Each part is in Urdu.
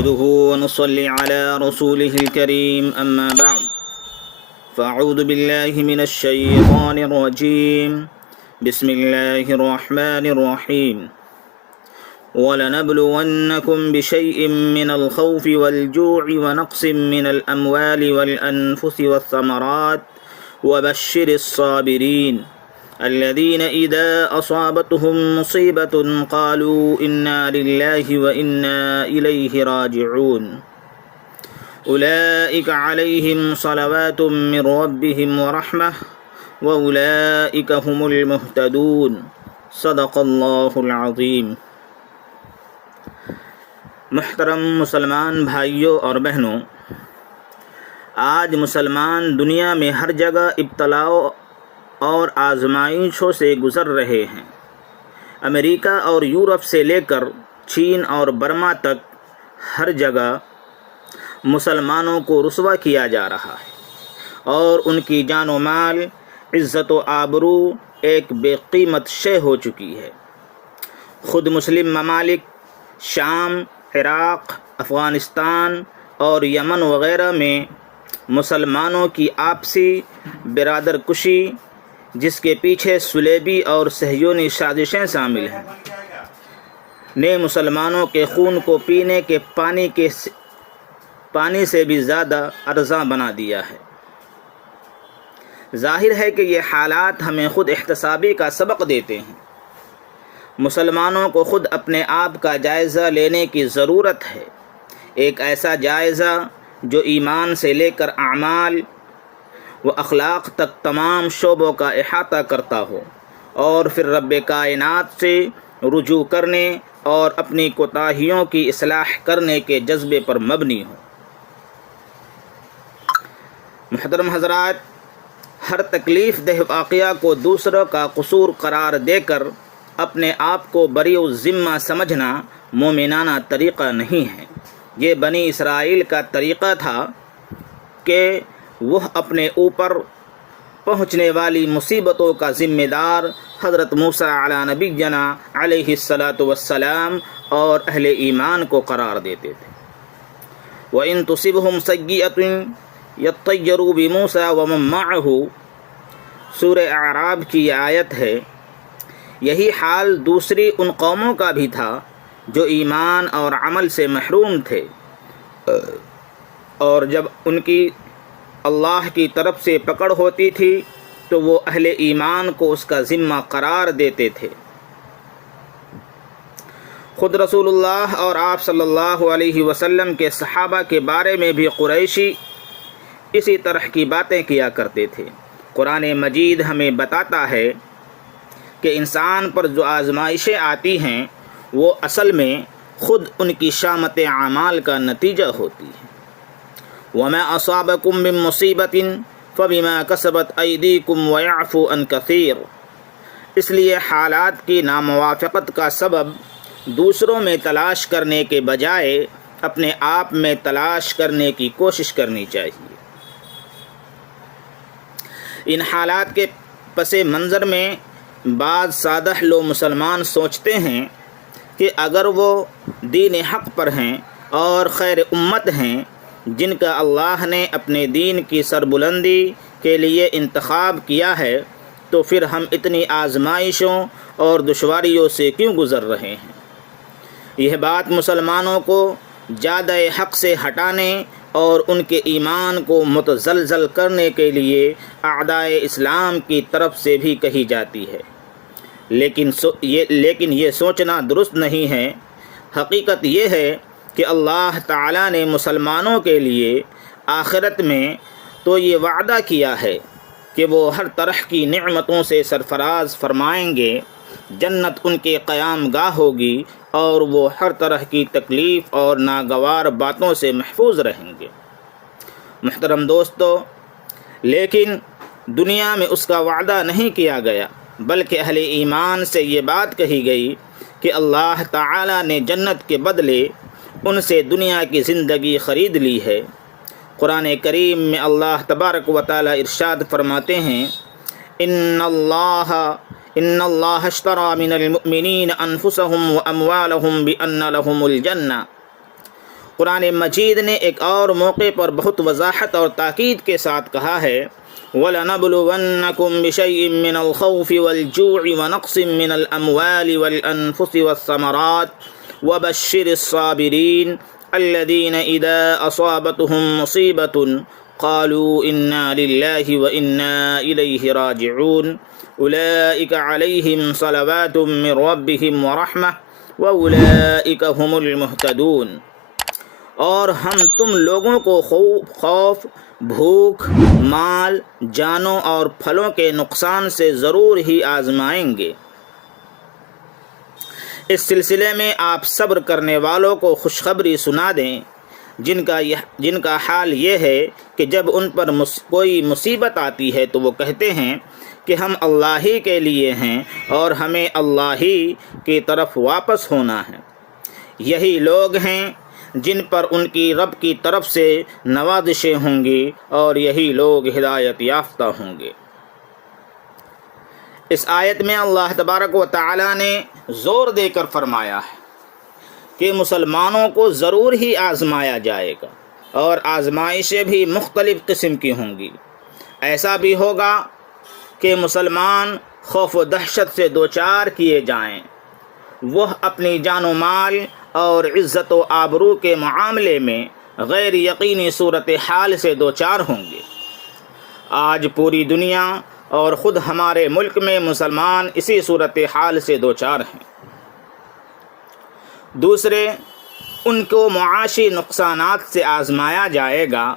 نحمده ونصلي على رسوله الكريم أما بعد فأعوذ بالله من الشيطان الرجيم بسم الله الرحمن الرحيم ولنبلونكم بشيء من الخوف والجوع ونقص من الأموال والأنفس والثمرات وبشر الصابرين الذين إذا أصابتهم مصيبة قالوا إنا لله وإنا إليه راجعون أولئك عليهم صلوات من ربهم ورحمة وأولئك هم المهتدون صدق اللہ العظیم۔ محترم مسلمان بھائیوں اور بہنوں، آج مسلمان دنیا میں ہر جگہ ابتلاؤں اور آزمائشوں سے گزر رہے ہیں۔ امریکہ اور یورپ سے لے کر چین اور برما تک ہر جگہ مسلمانوں کو رسوا کیا جا رہا ہے اور ان کی جان و مال، عزت و آبرو ایک بے قیمت شے ہو چکی ہے۔ خود مسلم ممالک شام، عراق، افغانستان اور یمن وغیرہ میں مسلمانوں کی آپسی برادر کشی، جس کے پیچھے صلیبی اور صہیونی سازشیں شامل ہیں، نے مسلمانوں کے خون کو پینے کے پانی سے بھی زیادہ ارزاں بنا دیا ہے۔ ظاہر ہے کہ یہ حالات ہمیں خود احتسابی کا سبق دیتے ہیں۔ مسلمانوں کو خود اپنے آپ کا جائزہ لینے کی ضرورت ہے، ایک ایسا جائزہ جو ایمان سے لے کر اعمال و اخلاق تک تمام شعبوں کا احاطہ کرتا ہو، اور پھر رب کائنات سے رجوع کرنے اور اپنی کوتاہیوں کی اصلاح کرنے کے جذبے پر مبنی ہو۔ محترم حضرات، ہر تکلیف دہ واقعہ کو دوسروں کا قصور قرار دے کر اپنے آپ کو بری الذمہ سمجھنا مومنانہ طریقہ نہیں ہے۔ یہ بنی اسرائیل کا طریقہ تھا کہ وہ اپنے اوپر پہنچنے والی مصیبتوں کا ذمہ دار حضرت موسیٰ علی نبینا علیہ الصلاۃ والسلام اور اہل ایمان کو قرار دیتے تھے۔ وَإِن تُصِبْهُمْ سَيِّئَةٌ يَطَّيَّرُوا بِمُوسَىٰ وَمَن مَّعَهُ، سورہ اعراف کی یہ آیت ہے۔ یہی حال دوسری ان قوموں کا بھی تھا جو ایمان اور عمل سے محروم تھے، اور جب ان کی اللہ کی طرف سے پکڑ ہوتی تھی تو وہ اہل ایمان کو اس کا ذمہ قرار دیتے تھے۔ خود رسول اللہ اور آپ صلی اللہ علیہ وسلم کے صحابہ کے بارے میں بھی قریشی اسی طرح کی باتیں کیا کرتے تھے۔ قرآن مجید ہمیں بتاتا ہے کہ انسان پر جو آزمائشیں آتی ہیں وہ اصل میں خود ان کی شامت اعمال کا نتیجہ ہوتی ہے۔ وَمَا أَصَابَكُم مِّن مُّصِيبَةٍ فَبِمَا كَسَبَتْ أَيْدِيكُمْ وَيَعْفُو عَن كَثِيرٍ، اس لیے حالات کی ناموافقت کا سبب دوسروں میں تلاش کرنے کے بجائے اپنے آپ میں تلاش کرنے کی کوشش کرنی چاہیے۔ ان حالات کے پس منظر میں بعض سادہ لو مسلمان سوچتے ہیں کہ اگر وہ دین حق پر ہیں اور خیر امت ہیں جن کا اللہ نے اپنے دین کی سربلندی کے لیے انتخاب کیا ہے، تو پھر ہم اتنی آزمائشوں اور دشواریوں سے کیوں گزر رہے ہیں؟ یہ بات مسلمانوں کو جادہ حق سے ہٹانے اور ان کے ایمان کو متزلزل کرنے کے لیے اعدائے اسلام کی طرف سے بھی کہی جاتی ہے، لیکن یہ سوچنا درست نہیں ہے۔ حقیقت یہ ہے کہ اللہ تعالیٰ نے مسلمانوں کے لیے آخرت میں تو یہ وعدہ کیا ہے کہ وہ ہر طرح کی نعمتوں سے سرفراز فرمائیں گے، جنت ان کے قیام گاہ ہوگی اور وہ ہر طرح کی تکلیف اور ناگوار باتوں سے محفوظ رہیں گے۔ محترم دوستو، لیکن دنیا میں اس کا وعدہ نہیں کیا گیا، بلکہ اہل ایمان سے یہ بات کہی گئی کہ اللہ تعالیٰ نے جنت کے بدلے ان سے دنیا کی زندگی خرید لی ہے۔ قرآن کریم میں اللہ تبارک و تعالیٰ ارشاد فرماتے ہیں، ان اللہ اشتری من المؤمنین انفسهم واموالهم بان لهم الجنہ، قرآن مجید نے ایک اور موقع پر بہت وضاحت اور تاکید کے ساتھ کہا ہے وَلَنَبْلُوَنَّكُمْ بِشَيْءٍ مِّنَ الْخَوْفِ وَالْجُوعِ وَنَقْصٍ مِّنَ الْأَمْوَالِ وَالْأَنفُسِ وَالثَّمَرَاتِ وَبَشِّرِ الصَّابِرِينَ الَّذِينَ إِذَا أَصَابَتْهُم مُّصِيبَةٌ قَالُوا إِنَّا لِلَّهِ وَإِنَّا إِلَيْهِ رَاجِعُونَ أُولَٰئِكَ عَلَيْهِمْ صَلَوَاتٌ مِّن رَّبِّهِمْ وَرَحْمَةٌ وَأُولَٰئِكَ هُمُ الْمُهْتَدُونَ۔ اور ہم تم لوگوں کو خوف، بھوک، مال، جانوں اور پھلوں کے نقصان سے ضرور ہی آزمائیں گے۔ اس سلسلے میں آپ صبر کرنے والوں کو خوشخبری سنا دیں جن کا حال یہ ہے کہ جب ان پر کوئی مصیبت آتی ہے تو وہ کہتے ہیں کہ ہم اللہ ہی کے لیے ہیں اور ہمیں اللہ ہی کی طرف واپس ہونا ہے۔ یہی لوگ ہیں جن پر ان کی رب کی طرف سے نوازشیں ہوں گی اور یہی لوگ ہدایت یافتہ ہوں گے۔ اس آیت میں اللہ تبارک و تعالی نے زور دے کر فرمایا ہے کہ مسلمانوں کو ضرور ہی آزمایا جائے گا اور آزمائشیں بھی مختلف قسم کی ہوں گی۔ ایسا بھی ہوگا کہ مسلمان خوف و دہشت سے دوچار کیے جائیں، وہ اپنی جان و مال اور عزت و آبرو کے معاملے میں غیر یقینی صورتحال سے دوچار ہوں گے۔ آج پوری دنیا اور خود ہمارے ملک میں مسلمان اسی صورتحال سے دوچار ہیں۔ دوسرے، ان کو معاشی نقصانات سے آزمایا جائے گا۔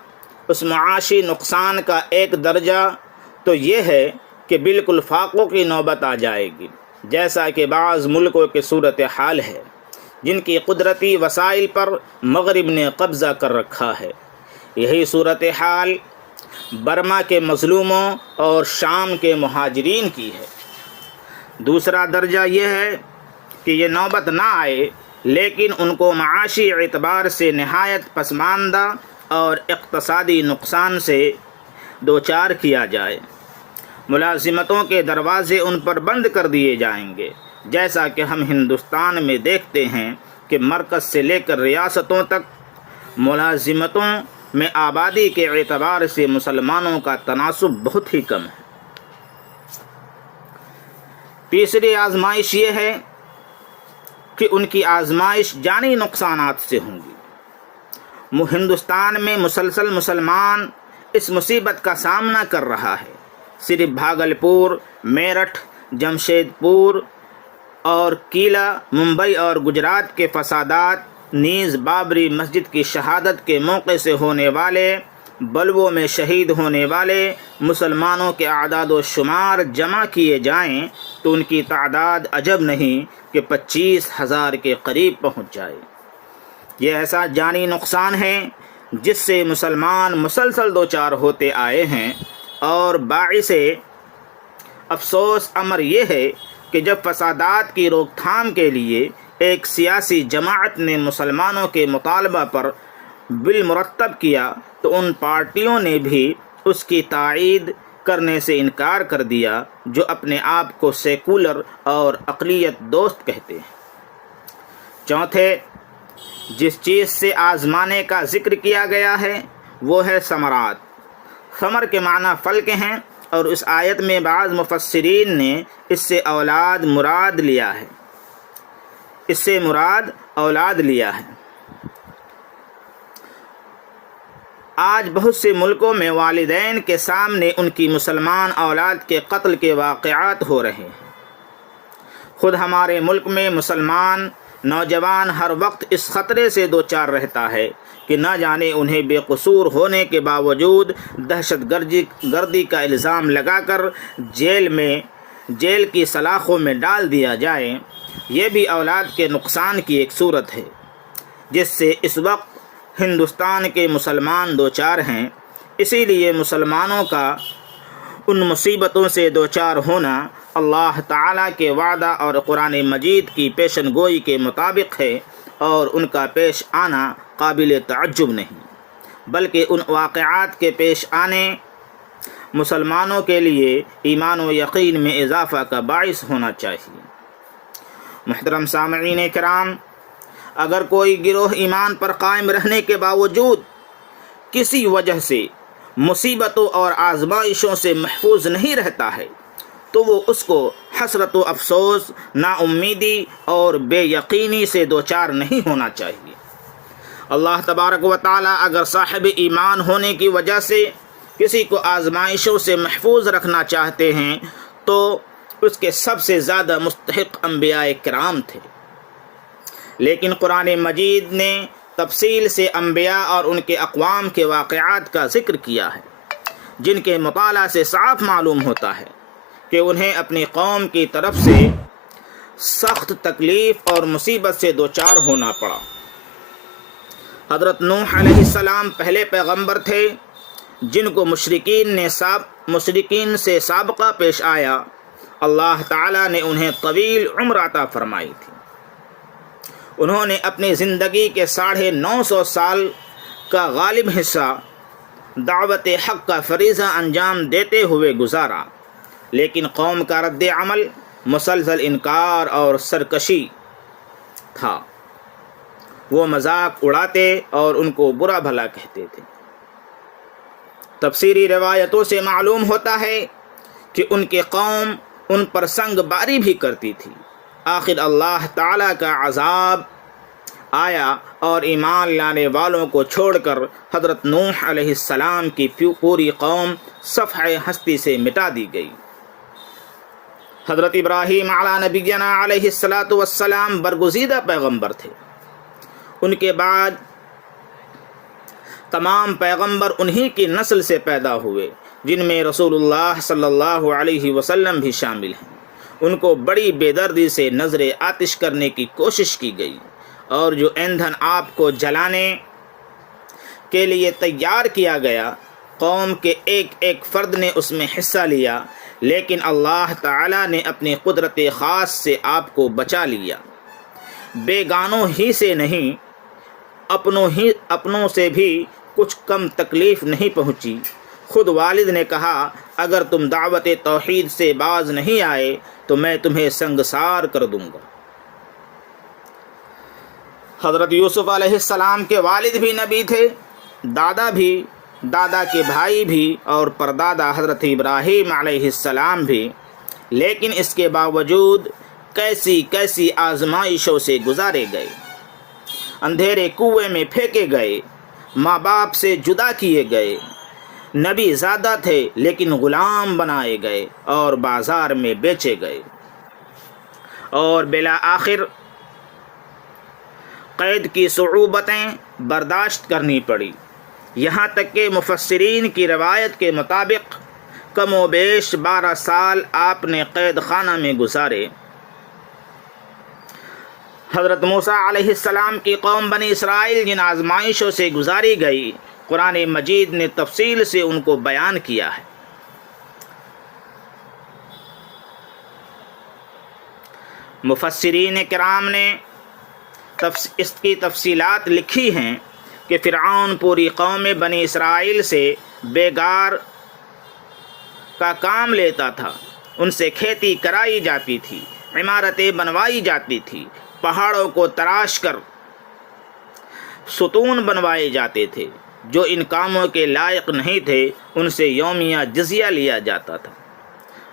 اس معاشی نقصان کا ایک درجہ تو یہ ہے کہ بالکل فاقوں کی نوبت آ جائے گی، جیسا کہ بعض ملکوں کی صورتحال ہے جن کی قدرتی وسائل پر مغرب نے قبضہ کر رکھا ہے۔ یہی صورتحال برما کے مظلوموں اور شام کے مہاجرین کی ہے۔ دوسرا درجہ یہ ہے کہ یہ نوبت نہ آئے لیکن ان کو معاشی اعتبار سے نہایت پسماندہ اور اقتصادی نقصان سے دوچار کیا جائے۔ ملازمتوں کے دروازے ان پر بند کر دیے جائیں گے، جیسا کہ ہم ہندوستان میں دیکھتے ہیں کہ مرکز سے لے کر ریاستوں تک ملازمتوں میں آبادی کے اعتبار سے مسلمانوں کا تناسب بہت ہی کم ہے۔ تیسری آزمائش یہ ہے کہ ان کی آزمائش جانی نقصانات سے ہوں گی۔ ہندوستان میں مسلسل مسلمان اس مصیبت کا سامنا کر رہا ہے۔ صرف بھاگلپور، میرٹھ، جمشید پور اور کیلا، ممبئی اور گجرات کے فسادات، نیز بابری مسجد کی شہادت کے موقع سے ہونے والے بلووں میں شہید ہونے والے مسلمانوں کے اعداد و شمار جمع کیے جائیں تو ان کی تعداد عجب نہیں کہ 25,000 کے قریب پہنچ جائے۔ یہ ایسا جانی نقصان ہے جس سے مسلمان مسلسل دوچار ہوتے آئے ہیں، اور باعث افسوس امر یہ ہے کہ جب فسادات کی روک تھام کے لیے ایک سیاسی جماعت نے مسلمانوں کے مطالبہ پر بل مرتب کیا تو ان پارٹیوں نے بھی اس کی تائید کرنے سے انکار کر دیا جو اپنے آپ کو سیکولر اور اقلیت دوست کہتے ہیں۔ چوتھے، جس چیز سے آزمانے کا ذکر کیا گیا ہے وہ ہے ثمرات۔ ثمر کے معنی پھل کے ہیں، اور اس آیت میں بعض مفسرین نے اس سے اولاد مراد لیا ہے۔ آج بہت سے ملکوں میں والدین کے سامنے ان کی مسلمان اولاد کے قتل کے واقعات ہو رہے ہیں۔ خود ہمارے ملک میں مسلمان نوجوان ہر وقت اس خطرے سے دوچار رہتا ہے کہ نہ جانے انہیں بے قصور ہونے کے باوجود دہشت گردی کا الزام لگا کر جیل کی سلاخوں میں ڈال دیا جائے۔ یہ بھی اولاد کے نقصان کی ایک صورت ہے جس سے اس وقت ہندوستان کے مسلمان دوچار ہیں۔ اسی لیے مسلمانوں کا ان مصیبتوں سے دوچار ہونا اللہ تعالیٰ کے وعدہ اور قرآن مجید کی پیشن گوئی کے مطابق ہے، اور ان کا پیش آنا قابل تعجب نہیں، بلکہ ان واقعات کے پیش آنے مسلمانوں کے لیے ایمان و یقین میں اضافہ کا باعث ہونا چاہیے۔ محترم سامعین کرام، اگر کوئی گروہ ایمان پر قائم رہنے کے باوجود کسی وجہ سے مصیبتوں اور آزمائشوں سے محفوظ نہیں رہتا ہے تو وہ اس کو حسرت و افسوس، نا امیدی اور بے یقینی سے دوچار نہیں ہونا چاہیے۔ اللہ تبارک و تعالی اگر صاحب ایمان ہونے کی وجہ سے کسی کو آزمائشوں سے محفوظ رکھنا چاہتے ہیں تو اس کے سب سے زیادہ مستحق انبیاء کرام تھے، لیکن قرآن مجید نے تفصیل سے انبیاء اور ان کے اقوام کے واقعات کا ذکر کیا ہے، جن کے مطالعہ سے صاف معلوم ہوتا ہے کہ انہیں اپنی قوم کی طرف سے سخت تکلیف اور مصیبت سے دوچار ہونا پڑا۔ حضرت نوح علیہ السلام پہلے پیغمبر تھے جن کو مشرکین سے سابقہ پیش آیا۔ اللہ تعالیٰ نے انہیں طویل عمر عطا فرمائی تھی۔ انہوں نے اپنی زندگی کے 950 سال کا غالب حصہ دعوت حق کا فریضہ انجام دیتے ہوئے گزارا، لیکن قوم کا رد عمل مسلسل انکار اور سرکشی تھا۔ وہ مذاق اڑاتے اور ان کو برا بھلا کہتے تھے۔ تفسیری روایتوں سے معلوم ہوتا ہے کہ ان کی قوم ان پر سنگ باری بھی کرتی تھی۔ آخر اللہ تعالیٰ کا عذاب آیا اور ایمان لانے والوں کو چھوڑ کر حضرت نوح علیہ السلام کی پوری قوم صفحہ ہستی سے مٹا دی گئی۔ حضرت ابراہیم علی نبینا علیہ السلام برگزیدہ پیغمبر تھے۔ ان کے بعد تمام پیغمبر انہی کی نسل سے پیدا ہوئے، جن میں رسول اللہ صلی اللہ علیہ وسلم بھی شامل ہیں۔ ان کو بڑی بے دردی سے نذر آتش کرنے کی کوشش کی گئی، اور جو ایندھن آپ کو جلانے کے لیے تیار کیا گیا، قوم کے ایک ایک فرد نے اس میں حصہ لیا، لیکن اللہ تعالیٰ نے اپنی قدرت خاص سے آپ کو بچا لیا۔ بیگانوں ہی سے نہیں، اپنوں سے بھی کچھ کم تکلیف نہیں پہنچی۔ خود والد نے کہا، اگر تم دعوت توحید سے باز نہیں آئے تو میں تمہیں سنگسار کر دوں گا۔ حضرت یوسف علیہ السلام کے والد بھی نبی تھے، دادا بھی، دادا کے بھائی بھی اور پردادا حضرت ابراہیم علیہ السلام بھی، لیکن اس کے باوجود کیسی کیسی آزمائشوں سے گزارے گئے۔ اندھیرے کنویں میں پھینکے گئے، ماں باپ سے جدا کیے گئے، نبی زیادہ تھے لیکن غلام بنائے گئے اور بازار میں بیچے گئے، اور بالآخر قید کی صعوبتیں برداشت کرنی پڑی۔ یہاں تک کہ مفسرین کی روایت کے مطابق کم و بیش 12 سال آپ نے قید خانہ میں گزارے۔ حضرت موسیٰ علیہ السلام کی قوم بنی اسرائیل جن آزمائشوں سے گزاری گئی، قرآن مجید نے تفصیل سے ان کو بیان کیا ہے۔ مفسرین کرام نے اس کی تفصیلات لکھی ہیں کہ فرعون پوری قوم بنی اسرائیل سے بیگار کا کام لیتا تھا، ان سے کھیتی کرائی جاتی تھی، عمارتیں بنوائی جاتی تھی، پہاڑوں کو تراش کر ستون بنوائے جاتے تھے۔ جو ان کاموں کے لائق نہیں تھے ان سے یومیہ جزیہ لیا جاتا تھا۔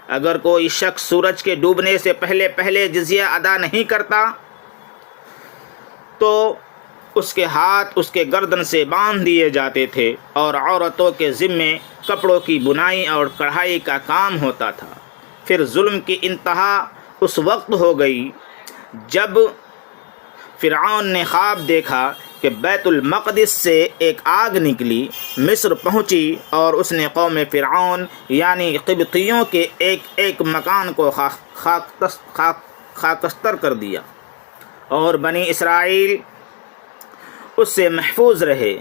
اگر کوئی شخص سورج کے ڈوبنے سے پہلے جزیہ ادا نہیں کرتا تو اس کے ہاتھ اس کے گردن سے باندھ دیے جاتے تھے، اور عورتوں کے ذمے کپڑوں کی بنائی اور کڑھائی کا کام ہوتا تھا۔ پھر ظلم کی انتہا اس وقت ہو گئی جب فرعون نے خواب دیکھا کہ بیت المقدس سے ایک آگ نکلی، مصر پہنچی، اور اس نے قوم فرعون یعنی قبطیوں کے ایک ایک مکان کو خاکستر کر دیا، اور بنی اسرائیل اس سے محفوظ رہے۔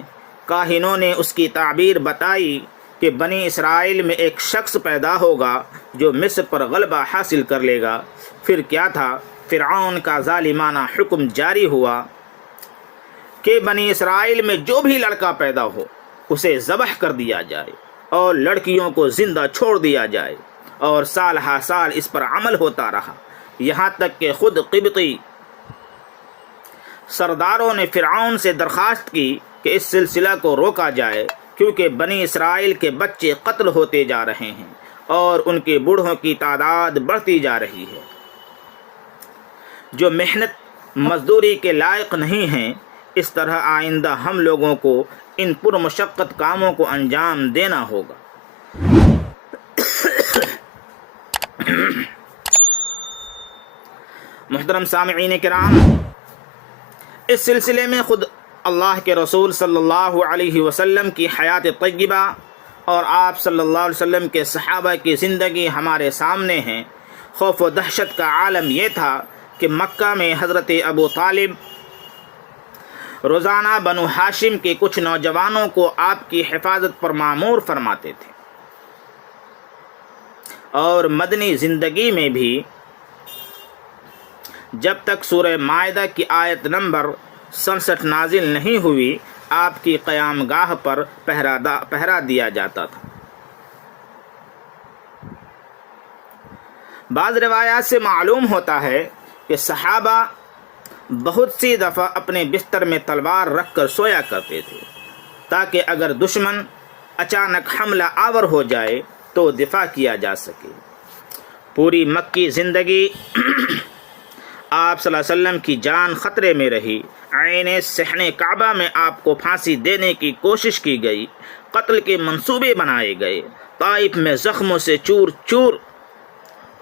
کاہنوں نے اس کی تعبیر بتائی کہ بنی اسرائیل میں ایک شخص پیدا ہوگا جو مصر پر غلبہ حاصل کر لے گا۔ پھر کیا تھا؟ فرعون کا ظالمانہ حکم جاری ہوا کہ بنی اسرائیل میں جو بھی لڑکا پیدا ہو اسے ذبح کر دیا جائے اور لڑکیوں کو زندہ چھوڑ دیا جائے، اور سال ہا سال اس پر عمل ہوتا رہا، یہاں تک کہ خود قبطی سرداروں نے فرعون سے درخواست کی کہ اس سلسلہ کو روکا جائے، کیونکہ بنی اسرائیل کے بچے قتل ہوتے جا رہے ہیں اور ان کے بوڑھوں کی تعداد بڑھتی جا رہی ہے، جو محنت مزدوری کے لائق نہیں ہیں۔ اس طرح آئندہ ہم لوگوں کو ان پرمشقت کاموں کو انجام دینا ہوگا۔ محترم سامعین کرام، اس سلسلے میں خود اللہ کے رسول صلی اللہ علیہ وسلم کی حیات طیبہ اور آپ صلی اللہ علیہ وسلم کے صحابہ کی زندگی ہمارے سامنے ہیں۔ خوف و دہشت کا عالم یہ تھا کہ مکہ میں حضرت ابو طالب روزانہ بنو ہاشم کے کچھ نوجوانوں کو آپ کی حفاظت پر مامور فرماتے تھے، اور مدنی زندگی میں بھی جب تک سورہ مائدہ کی آیت نمبر 67 نازل نہیں ہوئی، آپ کی قیام گاہ پر پہرا دیا جاتا تھا۔ بعض روایات سے معلوم ہوتا ہے کہ صحابہ بہت سی دفعہ اپنے بستر میں تلوار رکھ کر سویا کرتے تھے، تاکہ اگر دشمن اچانک حملہ آور ہو جائے تو دفاع کیا جا سکے۔ پوری مکی زندگی آپ صلی اللہ علیہ وسلم کی جان خطرے میں رہی۔ عین صحن کعبہ میں آپ کو پھانسی دینے کی کوشش کی گئی، قتل کے منصوبے بنائے گئے، طائف میں زخموں سے چور چور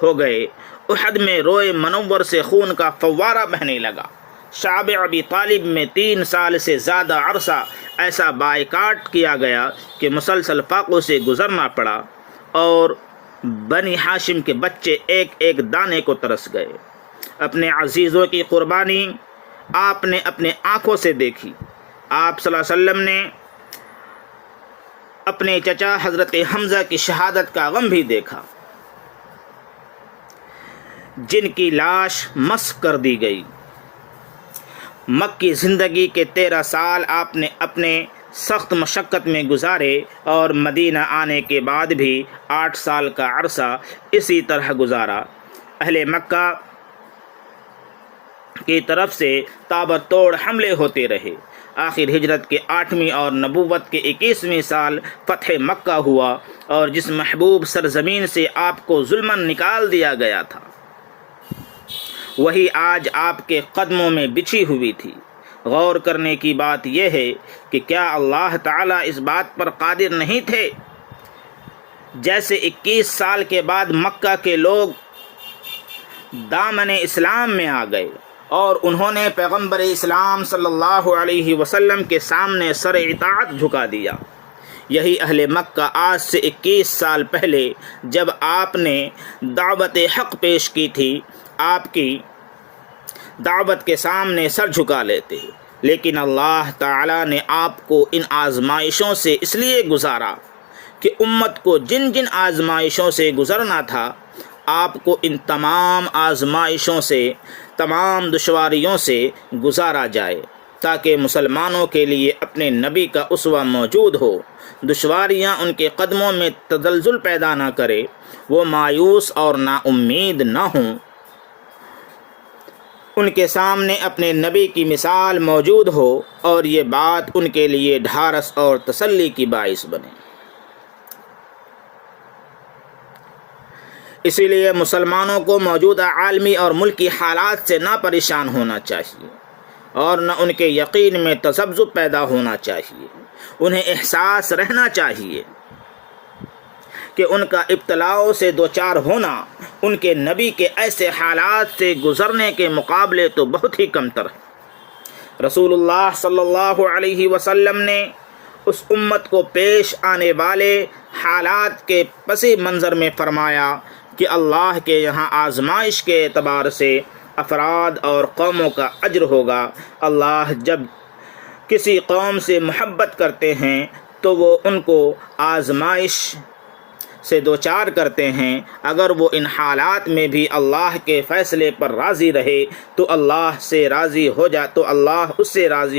ہو گئے، احد میں روئے منور سے خون کا فوارہ بہنے لگا، شعب ابی طالب میں 3 سال سے زیادہ عرصہ ایسا بائیکاٹ کیا گیا کہ مسلسل فاقوں سے گزرنا پڑا، اور بنی ہاشم کے بچے ایک ایک دانے کو ترس گئے۔ اپنے عزیزوں کی قربانی آپ نے اپنے آنکھوں سے دیکھی۔ آپ صلی اللہ علیہ وسلم نے اپنے چچا حضرت حمزہ کی شہادت کا غم بھی دیکھا، جن کی لاش مسخ کر دی گئی۔ مکی زندگی کے 13 سال آپ نے اپنے سخت مشقت میں گزارے، اور مدینہ آنے کے بعد بھی 8 سال کا عرصہ اسی طرح گزارا۔ اہل مکہ کی طرف سے تابڑتوڑ حملے ہوتے رہے۔ آخر ہجرت کے 8ویں اور نبوت کے 21ویں سال فتح مکہ ہوا، اور جس محبوب سرزمین سے آپ کو ظلماً نکال دیا گیا تھا، وہی آج آپ کے قدموں میں بچھی ہوئی تھی۔ غور کرنے کی بات یہ ہے کہ کیا اللہ تعالیٰ اس بات پر قادر نہیں تھے؟ جیسے 21 سال کے بعد مکہ کے لوگ دامن اسلام میں آ گئے، اور انہوں نے پیغمبر اسلام صلی اللہ علیہ وسلم کے سامنے سر اطاعت جھکا دیا۔ یہی اہل مکہ آج سے 21 سال پہلے جب آپ نے دعوت حق پیش کی تھی، آپ کی دعوت کے سامنے سر جھکا لیتے، لیکن اللہ تعالیٰ نے آپ کو ان آزمائشوں سے اس لیے گزارا کہ امت کو جن جن آزمائشوں سے گزرنا تھا، آپ کو ان تمام آزمائشوں سے، تمام دشواریوں سے گزارا جائے، تاکہ مسلمانوں کے لیے اپنے نبی کا اسوہ موجود ہو، دشواریاں ان کے قدموں میں تزلزل پیدا نہ کرے، وہ مایوس اور نا امید نہ ہوں، ان کے سامنے اپنے نبی کی مثال موجود ہو، اور یہ بات ان کے لیے ڈھارس اور تسلی کی باعث بنے۔ اسی لیے مسلمانوں کو موجودہ عالمی اور ملکی حالات سے نہ پریشان ہونا چاہیے، اور نہ ان کے یقین میں تذبذب پیدا ہونا چاہیے۔ انہیں احساس رہنا چاہیے کہ ان کا ابتلاؤں سے دوچار ہونا ان کے نبی کے ایسے حالات سے گزرنے کے مقابلے تو بہت ہی کمتر ہے۔ رسول اللہ صلی اللہ علیہ وسلم نے اس امت کو پیش آنے والے حالات کے پس منظر میں فرمایا کہ اللہ کے یہاں آزمائش کے اعتبار سے افراد اور قوموں کا اجر ہوگا۔ اللہ جب کسی قوم سے محبت کرتے ہیں تو وہ ان کو آزمائش سے دوچار کرتے ہیں۔ اگر وہ ان حالات میں بھی اللہ کے فیصلے پر راضی رہے تو اللہ اس سے راضی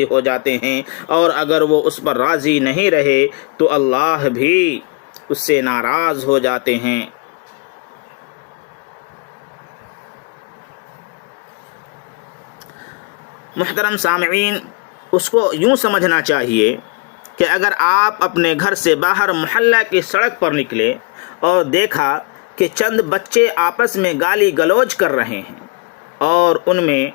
ہو جاتے ہیں، اور اگر وہ اس پر راضی نہیں رہے تو اللہ بھی اس سے ناراض ہو جاتے ہیں۔ محترم سامعین، اس کو یوں سمجھنا چاہیے کہ اگر آپ اپنے گھر سے باہر محلہ کی سڑک پر نکلے اور دیکھا کہ چند بچے آپس میں گالی گلوچ کر رہے ہیں اور ان میں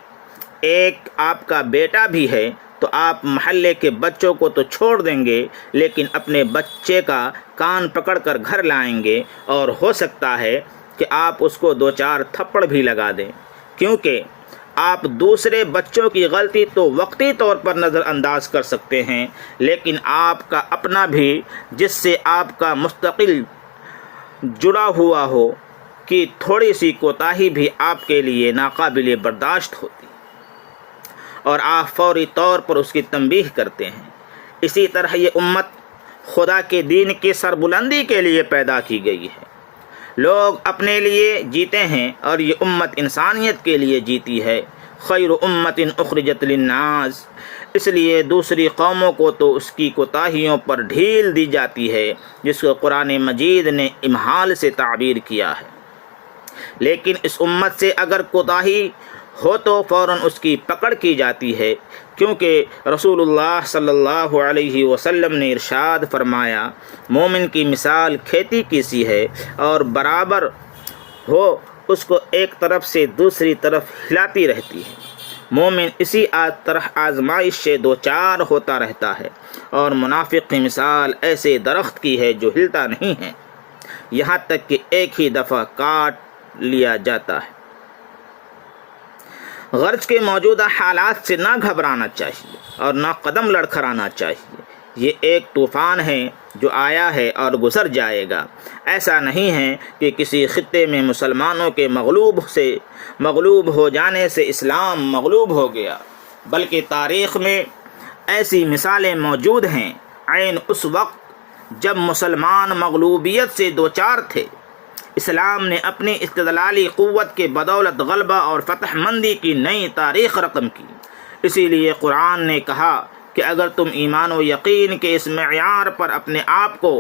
ایک آپ کا بیٹا بھی ہے، تو آپ محلے کے بچوں کو تو چھوڑ دیں گے، لیکن اپنے بچے کا کان پکڑ کر گھر لائیں گے، اور ہو سکتا ہے کہ آپ اس کو 2-4 تھپڑ بھی لگا دیں، کیونکہ آپ دوسرے بچوں کی غلطی تو وقتی طور پر نظر انداز کر سکتے ہیں، لیکن آپ کا اپنا بھی جس سے آپ کا مستقل جڑا ہوا ہو کہ تھوڑی سی کوتاہی بھی آپ کے لیے ناقابل برداشت ہوتی اور آپ فوری طور پر اس کی تنبیہ کرتے ہیں۔ اسی طرح یہ امت خدا کے دین کی سربلندی کے لیے پیدا کی گئی ہے۔ لوگ اپنے لیے جیتے ہیں اور یہ امت انسانیت کے لیے جیتی ہے۔ خیر امت اخرجت للناس، اس لیے دوسری قوموں کو تو اس کی کوتاہیوں پر ڈھیل دی جاتی ہے، جس کو قرآن مجید نے امہال سے تعبیر کیا ہے، لیکن اس امت سے اگر کوتاہی ہو تو فوراً اس کی پکڑ کی جاتی ہے، کیونکہ رسول اللہ صلی اللہ علیہ وسلم نے ارشاد فرمایا، مومن کی مثال کھیتی کی سی ہے، اور برابر ہو اس کو ایک طرف سے دوسری طرف ہلاتی رہتی ہے۔ مومن اسی طرح آزمائش سے دوچار ہوتا رہتا ہے، اور منافق کی مثال ایسے درخت کی ہے جو ہلتا نہیں ہے یہاں تک کہ ایک ہی دفعہ کاٹ لیا جاتا ہے۔ غرض کے موجودہ حالات سے نہ گھبرانا چاہیے اور نہ قدم لڑکھڑانا چاہیے۔ یہ ایک طوفان ہے جو آیا ہے اور گزر جائے گا۔ ایسا نہیں ہے کہ کسی خطے میں مسلمانوں کے مغلوب ہو جانے سے اسلام مغلوب ہو گیا، بلکہ تاریخ میں ایسی مثالیں موجود ہیں۔ عین اس وقت جب مسلمان مغلوبیت سے دوچار تھے، اسلام نے اپنی استدلالی قوت کے بدولت غلبہ اور فتح مندی کی نئی تاریخ رقم کی۔ اسی لیے قرآن نے کہا کہ اگر تم ایمان و یقین کے اس معیار پر اپنے آپ کو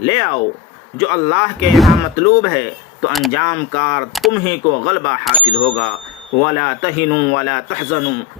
لے آؤ جو اللہ کے یہاں مطلوب ہے، تو انجام کار تم ہی کو غلبہ حاصل ہوگا۔ وَلَا تَهِنُوا وَلَا تَحْزَنُوا